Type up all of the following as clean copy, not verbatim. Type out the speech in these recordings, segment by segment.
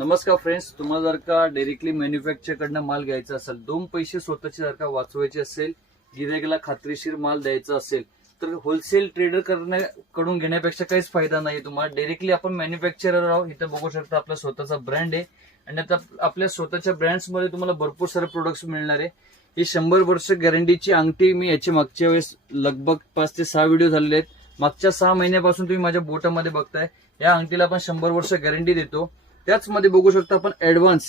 नमस्कार फ्रेंड्स, तुम्हाला जर का डायरेक्टली मॅन्युफॅक्चर कडनं माल घ्यायचा असेल, 2 पैसे स्वतःचे जर का वाचवायचे असेल, गिरायकाला खात्रीशीर माल द्यायचा असेल तर होलसेल ट्रेडर कडून घेण्यापेक्षा काहीच फायदा नाही तुम्हाला. डायरेक्टली आपण मॅन्युफॅक्चरर आहोत. इथं बघू शकता आपला स्वतःचा ब्रँड आहे आणि आता आपल्या स्वतःच्या ब्रँड्स मध्ये तुम्हाला भरपूर सारे प्रोडक्ट्स मिळणार आहे. ही 100 वर्ष गॅरंटीची अंगठी मी याची मागच्या वेळेस लगभग 5 ते 6 व्हिडिओ झालेले आहेत. मागच्या 6 महिन्यापासून तुम्ही माझ्या बोटामध्ये बघताय. या अंगठीला आपण 100 वर्ष गॅरंटी देतो. त्याच मध्ये बघू शकता आपण ऍडव्हान्स,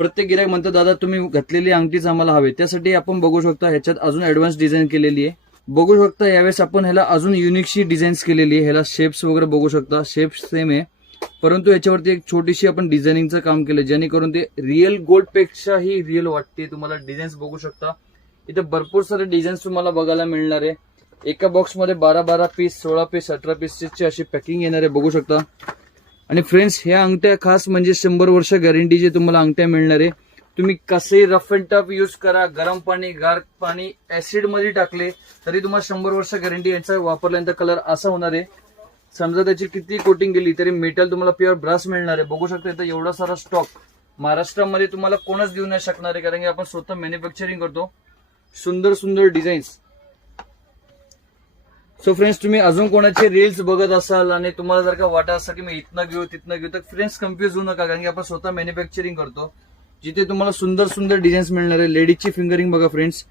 प्रत्येक गिरायक म्हणतो दादा तुम्ही घातलेली अंगठीच आम्हाला हवे, त्यासाठी आपण बघू शकता ह्याच्यात अजून ऍडव्हान्स डिझाईन केलेली आहे. बघू शकता यावेळेस आपण ह्याला अजून युनिकशी डिझाईन्स केलेली आहे. ह्याला शेप्स वगैरे बघू शकता, शेप्स सेम आहे परंतु याच्यावरती एक छोटीशी आपण डिझायनिंगचं काम केलं जेणेकरून ते रिअल गोल्ड पेक्षाही रिअल वाटते. तुम्हाला डिझाईन्स बघू शकता, इथे भरपूर सारे डिझाईन्स तुम्हाला बघायला मिळणार आहे. एका बॉक्समध्ये 12 पीस, 16 पीस, 18 पीसची अशी पॅकिंग येणार आहे, बघू शकता. आणि फ्रेंड्स, ह्या अंगठ्या खास म्हणजे 100 वर्ष गॅरंटीचे तुम्हाला अंगठ्या मिळणार आहे. तुम्ही कसे रफ अँड टफ यूज करा, गरम पाणी, गार पाणी, ऍसिड मध्ये टाकले तरी तुम्हाला 100 वर्ष गॅरंटी. यांचा वापरल्यानंतर कलर असा होणार आहे. समजा त्याची किती कोटिंग गेली तरी मेटल तुम्हाला प्युअर ब्रास मिळणार आहे. बघू शकता इथं एवढा सारा स्टॉक महाराष्ट्रामध्ये तुम्हाला कोणच देऊ नाही शकणार आहे, कारण की आपण स्वतः मॅन्युफॅक्चरिंग करतो. सुंदर सुंदर डिझाईन्स. सो फ्रेंड्स, तुम्ही अजून कोणाचे रील्स बघत असाल आणि तुम्हाला जर का वाटत असेल की मी इथनं घेऊ तिथनं घेऊ, तर फ्रेंड्स कन्फ्युज होऊ नका, कारण की आपण स्वतः मॅन्युफॅक्चरिंग करतो. जिथे तुम्हाला सुंदर सुंदर डिझाईन्स मिळणार आहे. लेडीजची फिंगरिंग बघा फ्रेंड्स,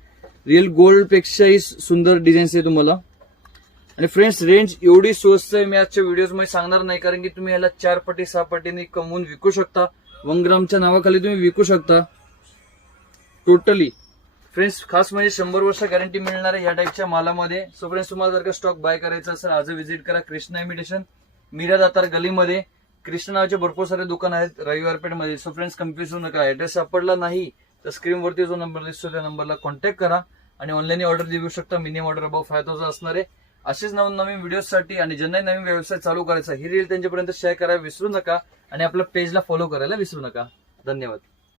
रिअल गोल्ड पेक्षाही सुंदर डिझाईन्स आहे तुम्हाला. आणि फ्रेंड्स, रेंज एवढी स्वस्त आहे मी आजच्या व्हिडिओज मध्ये सांगणार नाही, कारण की तुम्ही याला 4 पटी 6 पटीने कमवून विकू शकता. 1 ग्रामच्या नावाखाली तुम्ही विकू शकता टोटली. फ्रेंड्स, खास म्हणजे 100 वर्ष गॅरंटी मिळणार आहे या टाईपच्या मालामध्ये. सो फ्रेंड्स, तुम्हाला जर का स्टॉक बाय करायचा असेल आज व्हिजिट करा कृष्णा इमिटेशन, मीरा दातार गलीमध्ये. कृष्णा नावाचे भरपूर सारे दुकान आहेत रविवारपेठमध्ये. सो फ्रेंड्स, कन्फ्युज होऊ नका. ऍड्रेस सापडला नाही तर स्क्रीनवरती जो नंबर दिसतो त्या नंबरला कॉन्टॅक्ट करा आणि ऑनलाईन ऑर्डर देऊ शकता. मिनिमम ऑर्डर अबाव 5000 असणार आहे. असेच नवीन व्हिडिओसाठी आणि ज्यांना नवीन व्यवसाय चालू करायचा ही रील त्यांच्यापर्यंत शेअर करायला विसरू नका आणि आपल्या पेजला फॉलो करायला विसरू नका. धन्यवाद.